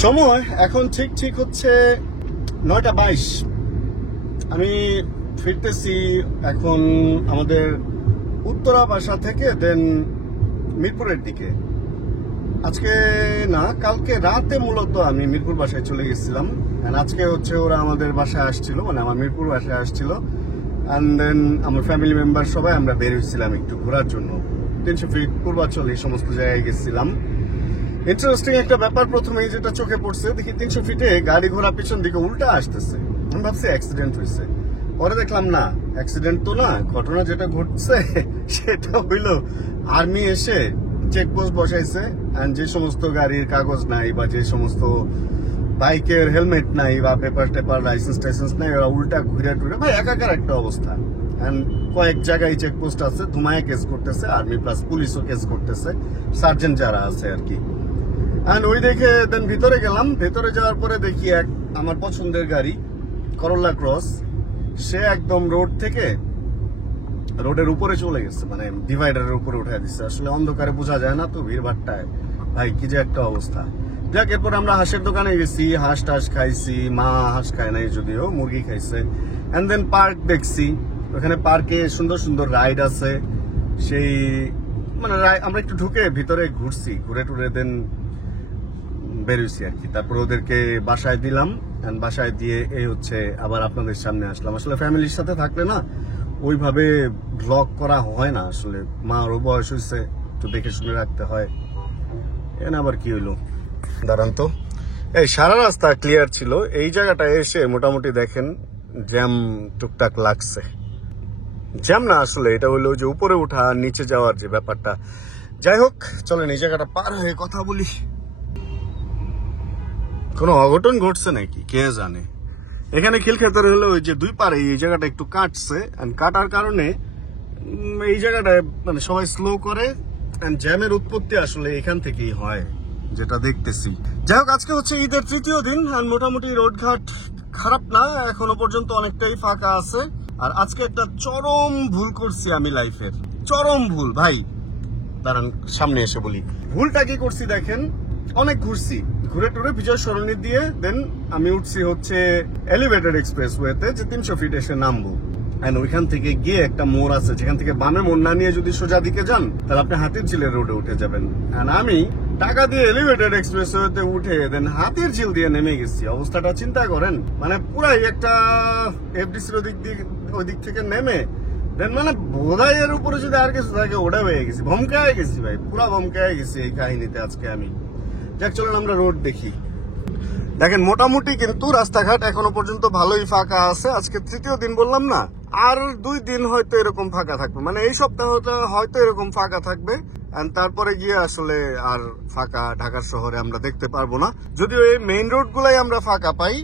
সময় এখন ঠিক হচ্ছে 9:22। আমি ফিরতেছি এখন আমাদের উত্তরা বাসা থেকে, দেন মিরপুরের দিকে। আজকে না, কালকে রাতে মূলত আমি মিরপুর বাসায় চলে গেছিলাম। আজকে হচ্ছে ওরা আমাদের বাসায় আসছিল, মানে আমার মিরপুর বাসায় আসছিল। অ্যান্ড দেন আমার ফ্যামিলি মেম্বার সবাই আমরা বের হয়েছিলাম একটু ঘোরার জন্য। 300 ফিট পূর্বাচল এই সমস্ত জায়গায় গেছিলাম। ইন্টারেস্টিং একটা ব্যাপার প্রথমেই যেটা চোখে পড়ছে, দেখি 300 ফিটে গাড়ি ঘোড়া পিছন দিকে উল্টা আসতেছে। আমি ভাবছি অ্যাক্সিডেন্ট হয়েছে, পরে দেখলাম না, অ্যাক্সিডেন্ট তো না, ঘটনা যেটা ঘটছে সেটা হইল আর্মি এসে চেকপোস্ট বসাইছে। যে সমস্ত গাড়ির কাগজ নাই বা যে সমস্ত বাইকের হেলমেট নাই বা পেপার টেপার লাইসেন্স নাই, ওরা উল্টা ঘুরে টুরে ভাই একাকার একটা অবস্থা। কয়েক জায়গায় চেকপোস্ট আছে, ধুমায় কেস করতেছে আর্মি, প্লাস পুলিশও কেস করতেছে, সার্জেন্ট যারা আছে আর কি। ওই দেখে দেন ভিতরে গেলাম। ভিতরে যাওয়ার পরে দেখি এক আমার পছন্দের গাড়ি করোলা ক্রস, সে একদম রোড থেকে রোডের উপরে চলে গেছে, মানে ডিভাইডারের উপরে উঠে দিচ্ছে। আসলে অন্ধকারে বোঝা যায় না তো, ভিড়ভাট্টায় ভাই কি যে একটা অবস্থা। যাক, এরপর আমরা হাঁসের দোকানে গেছি, হাঁস টাস খাইছি। মা হাঁস খায় নাই যদিও, মুরগি খাইছে। এন্ড দেন পার্ক দেখছি, ওখানে পার্কে সুন্দর সুন্দর রাইড আছে। সেই মানে আমরা একটু ঢুকে ভিতরে ঘুরছি, ঘুরে টুরে দেন বেরোইছি আর কি। তারপর ওদেরকে বাসায় দিলাম, বাসায় দিয়ে এই হচ্ছে আবার আপনাদের সামনে আসলাম। আসলে ফ্যামিলির সাথে থাকলে না ওইভাবে ব্লগ করা হয় না। আসলে মারও বয়স হয়েছে, একটু দেখে শুনে রাখতে হয়। এখানে আবার কি হইলো, দাঁড়ান তো। এই সারা রাস্তা ক্লিয়ার ছিল, এই জায়গাটা এসে মোটামুটি দেখেন জ্যাম টুকটাক লাগছে। জ্যাম না, আসলে এটা হলো যে উপরে উঠা নিচে যাওয়ার যে ব্যাপারটা। যাই হোক, চলেন এই জায়গাটা পার হয়ে কথা বলি। কোনো অঘটন ঘটছে নাকি কে জানে। এখানে খিলক্ষেতের হলো ওই যে দুই পারে এই জায়গাটা একটু কাটছে, কাটার কারণে এই জায়গাটায় মানে সবাই স্লো করে। জ্যামের উৎপত্তি আসলে এখান থেকেই হয়, যেটা দেখতেছি। যাই হোক, আজকে হচ্ছে ঈদের 3য় দিন, আর মোটামুটি রোডঘাট খারাপ না, এখনো পর্যন্ত অনেকটাই ফাঁকা আছে। আর আজকে একটা চরম ভুল করছি আমি লাইফের, চরম ভুল ভাই। দাঁড়ান সামনে এসে বলি ভুলটা কি করছি। দেখেন, অনেক ঘুরছি, ঘুরে টুরে বিজয় সরণি দিয়ে দেন আমি উঠছি হচ্ছে এলিভেটেড এক্সপ্রেস ওয়েতে, যে 300 ফিট এসে নামবো। ওইখান থেকে গিয়ে একটা মোড় আছে, যেখান থেকে বামে মোড় না নিয়ে যদি সোজা দিকে যান তাহলে আপনি হাতিরঝিলের রোডে উঠে যাবেন। আমি টাকা দিয়ে এলিভেটেড এক্সপ্রেস ওয়েতে উঠে দেন হাতিরঝিল দিয়ে নেমে গেছি। অবস্থাটা চিন্তা করেন, মানে পুরাই একটা এফডিসির ওই দিক থেকে নেমে দেন মানে বোধাইয়ের উপরে যদি আর কিছু থাকে ওটা হয়ে গেছি, ভমকায় গেছি ভাই, পুরা ভমকায় গেছি এই কাহিনীতে আজকে আমি। যাক, চলেন আমরা রোড দেখি। দেখেন মোটামুটি কিন্তু রাস্তাঘাট এখনো পর্যন্ত ভালোই ফাঁকা আছে। আজকে 3য় দিন বললাম না, আর 2 দিন হয়তো এরকম ফাঁকা থাকবে, মানে এই সপ্তাহটা হয়তো এরকম ফাঁকা থাকবে। তারপরে গিয়ে আসলে আর ফাঁকা ঢাকার শহরে আমরা দেখতে পারবো না, যদিও এই মেইন রোড গুলাই আমরা ফাঁকা পাই।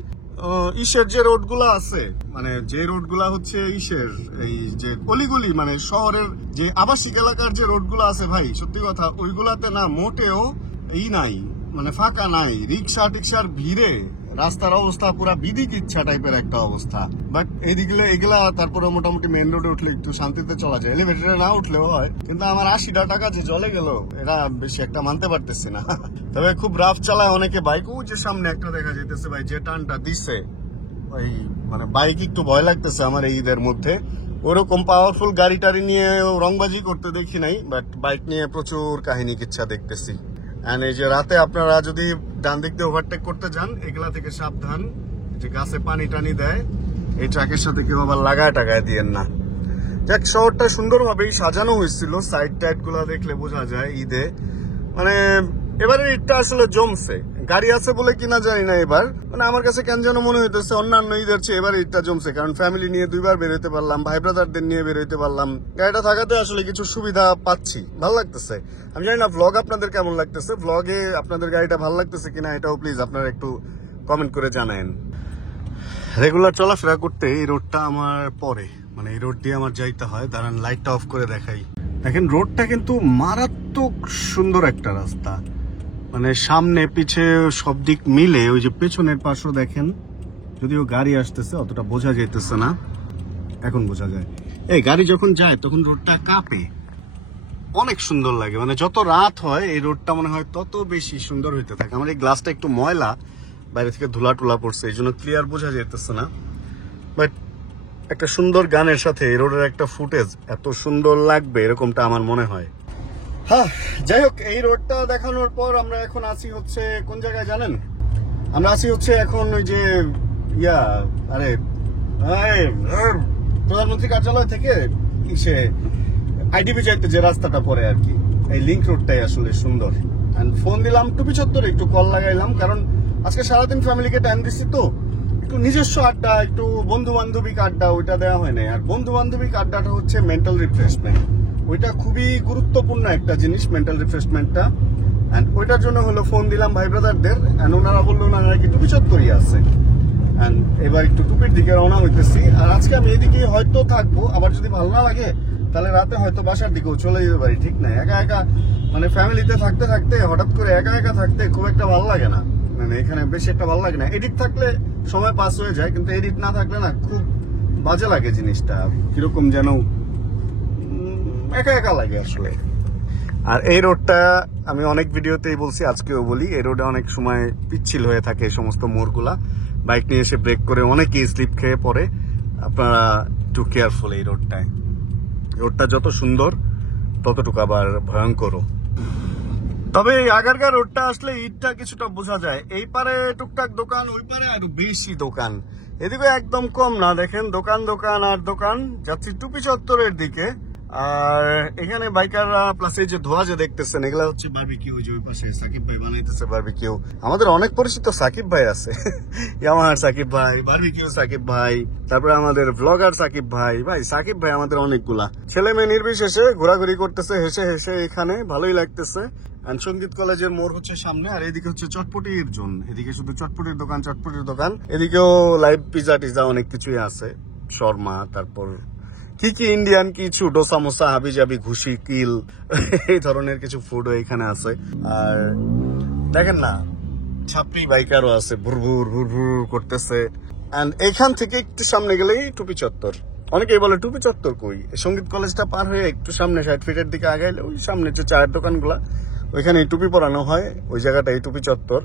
ইসের যে রোড গুলা আছে, মানে যে রোড গুলা হচ্ছে ইসের এই যে অলিগুলি, মানে শহরের যে আবাসিক এলাকার যে রোড গুলা আছে ভাই, সত্যি কথা ওইগুলাতে না মোটেও নাই, মানে ফাঁকা নাই। রিক্সা টিক্সার ভিড়ে রাস্তার অবস্থা পুরা বিদিক ইচ্ছা টাইপের একটা অবস্থা। বাট এগুলা তারপরে মোটামুটি মেন রোডে উঠলে একটু শান্তিতে চলা যায়, এলিভেটরে না উঠলেও হয়। কিন্তু আমার 80 টাকা যে জলে গেল, এটা বেশি একটা মানতে পারতেছি না। তবে খুব রাফ চালায় অনেকে বাইক। ও যে সামনে একটা দেখা যাইতেছে ভাই, যে টানটা দিচ্ছে ওই মানে বাইক একটু ভয় লাগতেছে আমার এই ঈদের মধ্যে। ওরকম পাওয়ারফুল গাড়ি টাড়ি নিয়ে রংবাজি করতে দেখি নাই, বাট বাইক নিয়ে প্রচুর কাহিনী কিচ্ছা দেখতেছি। এই যে রাতে আপনারা যদি ডান দিক দিয়ে ওভারটেক করতে যান, এগুলা থেকে সাবধান, যে গাছে পানি টানি দেয়, এই ট্রাকের সাথে কেউ আবার লাগায় টাগায় দিয়েন না। যাক, শহরটা সুন্দরভাবেই সাজানো হয়েছিল, সাইড টাইড গুলা দেখলে বোঝা যায় ঈদে মানে এবারে ঈদটা আসলে জমছে। গাড়ি আছে বলে কিনা জানি না, এবার মানে আমার কাছে কেন যেন মনে হইতেছে অন্যান্য ঈদের চেয়ে এবার ঈদটা জমছে, কারণ ফ্যামিলি নিয়ে 2বার বেরোতে পারলাম, ভাই ব্রাদারদের নিয়ে বেরোতে পারলাম। গাড়িটা থাকাতে আসলে কিছু সুবিধা পাচ্ছি, ভালো লাগতেছে। আমি জানি না ব্লগ আপনাদের কেমন লাগতেছে, ব্লগে আপনাদের গাড়িটা ভালো লাগতেছে কিনা এটাও প্লিজ আপনারা একটু কমেন্ট করে জানায়েন। রেগুলার চলাফেরা করতে এই রোডটা আমার পরে, মানে এই রোড দিয়ে আমার যাইতে হয়। দাঁড়ান লাইটটা অফ করে দেখাই। দেখেন রোডটা কিন্তু মারাত্মক সুন্দর একটা রাস্তা, মানে সামনে পিছে সব দিক মিলে। ওই যে পেছনের পাশও দেখেন, যদিও গাড়ি আসতেছে অতটা বোঝা যাইতেছে না, এখন বোঝা যায়। এই গাড়ি যখন যায় তখন রোডটা কাঁপে, অনেক সুন্দর লাগে, মানে যত রাত হয় এই রোডটা মনে হয় তত বেশি সুন্দর হইতে থাকে। আমার এই গ্লাসটা একটু ময়লা, বাইরে থেকে ধুলা টুলা পড়ছে, এই জন্য ক্লিয়ার বোঝা যেতেছে না, বাট একটা সুন্দর গানের সাথে এই রোডের একটা ফুটেজ এত সুন্দর লাগবে এরকমটা আমার মনে হয়। হ্যাঁ, যাই হোক, এই রোডটা দেখানোর পর আমরা এখন আছি হচ্ছে কোন জায়গায় জানেন? আমরা আছি হচ্ছে এখন ওই যে প্রধানমন্ত্রী কার্যালয় থেকে সে আইডিবি যাইতে যে রাস্তাটা পরে আর কি, এই লিংক রোডটাই আসলে সুন্দর। ফোন দিলাম টুপি চত্বরে, একটু কল লাগাইলাম, কারণ আজকে সারাদিন ফ্যামিলিকে টাইম দিচ্ছি, তো একটু নিজস্ব আড্ডা, একটু বন্ধু বান্ধবিক আড্ডা ওইটা দেওয়া হয় না। আর বন্ধু বান্ধবিক আড্ডাটা হচ্ছে মেন্টাল রিফ্রেশমেন্ট, ওইটা খুবই গুরুত্বপূর্ণ একটা জিনিস, মেন্টাল রিফ্রেশমেন্টটা। অ্যান্ড ওইটার জন্য হলো ফোন দিলাম ভাই ব্রাদারদের, অ্যান্ড ওনারা বললো ওনারা কি টুপি চত্বরই আছে। অ্যান্ড এবার একটু টুপির দিকে রওনা হইতেছি। আর আজকে আমি এদিকে হয়তো থাকবো, আবার যদি ভালো না লাগে তাহলে রাতে হয়তো বাসার দিকেও চলে যেতে পারি, ঠিক নাই। একা একা মানে ফ্যামিলিতে থাকতে থাকতে হঠাৎ করে একা একা থাকতে খুব একটা ভালো লাগে না, মানে এখানে বেশি একটা ভালো লাগে না। এডিট থাকলে সময় পাস হয়ে যায়, কিন্তু এডিট না থাকলে না খুব বাজে লাগে জিনিসটা, কিরকম যেন একা একা লাগে আসলে। আর এই রোডটা আমি অনেক ভিডিওতেই বলছি, আজকেও বলি, এই রোডে অনেক সময় পিচ্ছিল হয়ে থাকে এই সমস্ত মোড়গুলা, বাইক নিয়ে এসে ব্রেক করে অনেকেই স্লিপ খেয়ে পড়ে। আপনারা একটু কেয়ারফুল এই রোডটায়। রোডটা যত সুন্দর ততটুকু আবার ভয়ঙ্করও। তবে এই আগারগাঁ রোডটা আসলে ঈদটা কিছুটা বোঝা যায়। এই পারে টুকটাক দোকান, ওই পারে আরো বেশি দোকান, এদিকে একদম কম না। দেখেন দোকান দোকান আর দোকান। যাচ্ছি টুপি চত্বরের দিকে। আর এখানে বাইকাররা প্লাস এই যে ধোয়া যে দেখতেছেন, এগুলা হচ্ছে বারবিকিউ, যে ওই পাশে সাকিব ভাই বানাইতেছে বারবিকিউ। আমাদের অনেক পরিচিত সাকিব ভাই আছে, ইয়ামাহার সাকিব ভাই, বারবিকিউ সাকিব ভাই, তারপরে আমাদের ব্লগার সাকিব ভাই। ভাই সাকিব ভাই আমাদের অনেকগুলা, ছেলে মেয়ে নির্বিশেষে ঘোরাঘুরি করতেছে হেসে হেসে, এখানে ভালোই লাগতেছে। সঙ্গীত কলেজের মোড় হচ্ছে সামনে, আর এদিকে হচ্ছে চটপটির জোন, এদিকে শুধু চটপটির দোকান, চটপটির দোকান। এদিকেও লাইভ পিজা টিজা অনেক কিছুই আছে, শর্মা, তারপর কি কি ইন্ডিয়ান কিছু ডোসা মোসা, হাবি জাবি, ঘুষি, কিল, এই ধরনের কিছু ফুডও এখানে আছে। আর দেখেন না, ছাপড়ি বাইকারও আছে, ভুরভুর ভুরভুর করতেছে। এন্ড এখান থেকে একটু সামনে গেলেই টুপি চত্বর। অনেকেই বলে টুপি চত্বর কই, সঙ্গীত কলেজটা পার হয়ে একটু সামনে 60 ফিটের দিকে আগাইলে ওই সামনে যে চায়ের দোকানগুলা, ওইখানে টুপি পরানো হয়, ওই জায়গাটা এই টুপি চত্বর।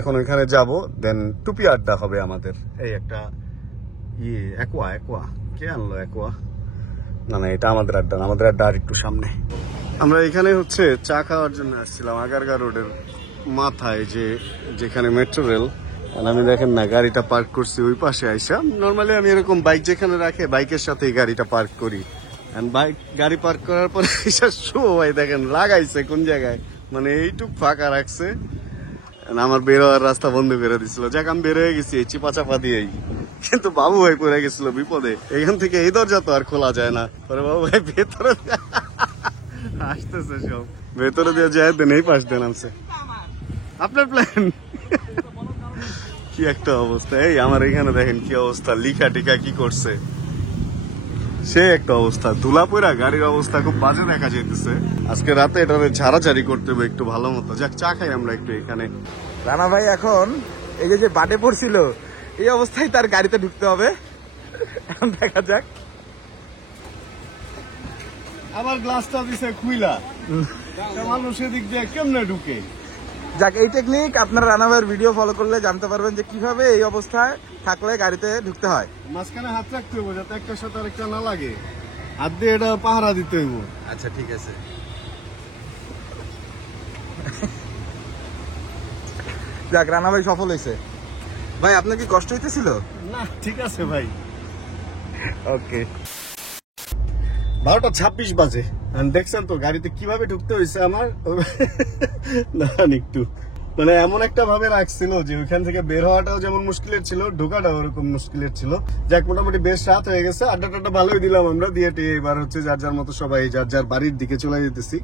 এখন ওইখানে যাব, দেন টুপি আড্ডা হবে আমাদের। এই একটা একোয়া কে আনলো একোয়া? না না, এটা আমাদের আড্ডা না, আমাদের আড্ডা আর একটু সামনে। আমরা এখানে হচ্ছে চা খাওয়ার জন্য আসছিলাম আগারগাঁ রোডের মাথায়, যেখানে মেট্রো রেল। আমি দেখেন না গাড়িটা পার্ক করছি ওই পাশে আইসা। নর্মালি আমি এরকম বাইক যেখানে রাখে বাইকের সাথে এই গাড়িটা পার্ক করি। গাড়ি পার্ক করার পরে ভাই দেখেন লাগাইছে কোন জায়গায়, মানে এইটুক ফাঁকা রাখছে। আমার বের হওয়ার রাস্তা বন্ধ করে দিছিল। যাক আমি বের হয়ে গেছি চিপা চাপা দিয়েই, কিন্তু বাবু ভাই পড়ে গেছিল বিপদে। এখান থেকে এই দরজা তো আর খোলা যায় না, পরে বাবু ভাই ভেতরে আসতেছে, সব ভেতরে দিয়ে যায় দেন, এই পাশ দিয়ে নামছে। আপনার প্ল্যান কি একটা অবস্থা। এই আমার এখানে দেখেন কি অবস্থা, লিখা টিকা কি করছে, সে একটা অবস্থা। ধুলা পড়া গাড়ির অবস্থা খুব বাজে দেখা যেতেছে। আজকে রাতে এটা ঝাড়াঝাড়ি করতে হবে একটু ভালো মতো। যাক চা খাই আমরা একটু এখানে। রানা ভাই এখন এই যে বাটে পড়ছিল, এই অবস্থায় তার গাড়িতে ঢুকতে হবে। এখন দেখা যাক। আমার গ্লাসটা দিছে খুইলা, মানুষ এদিক দিয়ে কেমনে ঢুকে। যাক, এই টেকনিক আপনারা রানা ভাইয়ের ভিডিও ফলো করলে জানতে পারবেন যে কিভাবে এই অবস্থায় থাকলে গাড়িতে ঢুকতে হয়। মাঝখানে হাত রাখতে হইব যাতে একটার সাথে আরেকটা না লাগে, হাত দিয়ে এটা পাহারা দিতে হইব। আচ্ছা ঠিক আছে। যাক, রানা ভাই সফল হয়েছে। ভাই আপনার কি কষ্ট হইতেছিল? না ঠিক আছে ভাই, ওকে। 12:26 বাজে, দেখছেন তো গাড়িতে কিভাবে ঢুকতে হয়েছে আমার। একটু মানে এমন একটা ভাবে রাখছিল যে ওইখান থেকে বের হওয়াটাও যেমন মুশকিলের ছিল, ঢোকাটাও ওরকম মুশকিলের ছিল। যাক মোটামুটি বেশ রাত হয়ে গেছে, আড্ডা টাড্ডা ভালোই দিলাম আমরা দিয়ে। এবার হচ্ছে যার যার মতো সবাই যার যার বাড়ির দিকে চলে যেতেছি।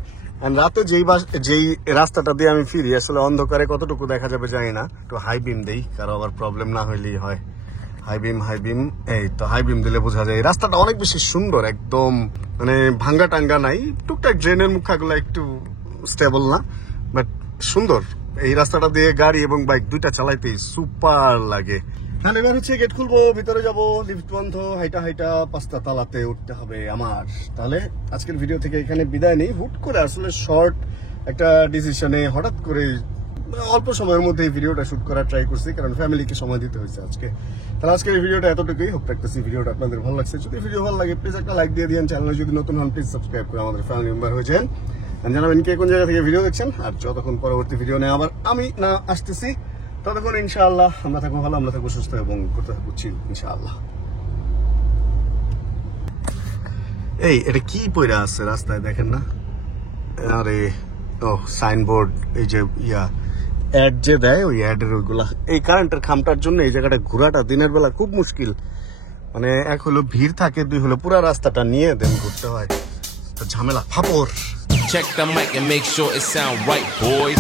রাতে যেই রাস্তাটা দিয়ে আমি ফিরি, আসলে অন্ধকারে কতটুকু দেখা যাবে জানি না। একটু হাই বিম দেই, কারো আবার প্রবলেম না হইলেই হয়। হাই বিম, এই তো হাই বিম দিলে বোঝা যায়। রাস্তাটা অনেক বেশি সুন্দর, একদম মানে ভাঙ্গা টাঙ্গা নাই, টুকটাক ড্রেনের মুখাগুলো একটু স্টেবল না, বাট সুন্দর। এই রাস্তাটা দিয়ে গাড়ি এবং বাইক দুইটা চালাইতেই সুপার লাগে। হ্যাঁ এবার হচ্ছে গেট খুলবো, ভিতরে যাব, লিফট বন্ধ, হাইটা হাইটা 5টা তালাতে উঠতে হবে আমার। তাহলে আজকের ভিডিও থেকে এখানে বিদায় নেই। হুট করে আসলে শর্ট একটা ডিসিশনে হঠাৎ করে অল্প সময়ের মধ্যে এই ভিডিওটা শুট করার ট্রাই করছি, কারণ ফ্যামিলিকে সময় দিতে হয়েছে আজকে। তাহলে আজকের এই ভিডিওটা এতটুকুই। হোপ রাখতেছি ভিডিওটা আপনাদের ভালো লাগছে। যদি ভিডিও ভালো লাগে প্লিজ একটা লাইক দিয়ে দিন। চ্যানেলে যদি নতুন হন প্লিজ সাবস্ক্রাইব করে আমাদের ফ্যামিলি মেম্বার হয়ে যান। জানাবেন কে কোন জায়গা থেকে ভিডিও দেখছেন। আর যতক্ষণ পরবর্তী ভিডিও নিয়ে আবার আমি না আসতেছি ততক্ষণ ইনশাআল্লাহ আমরা থাকবো ভালো, আমরা থাকবো সুস্থ এবং করতে থাকবো চিল ইনশাআল্লাহ। এই এটা কি পয়রা আছে রাস্তায় দেখেন না? আরে ও সাইনবোর্ড, এই যে অ্যাড যে দেয় ওই অ্যাডের ওইগুলা। এই কারেন্টের খামটার জন্য এই জায়গাটা ঘোরাটা দিনের বেলা খুব মুশকিল। মানে এক হলো ভিড় থাকে, দুই হলো পুরা রাস্তাটা নিয়ে দেন ঘুরতে হয়, ঝামেলা ফাপড়। Check the mic and make sure it sound right, boys.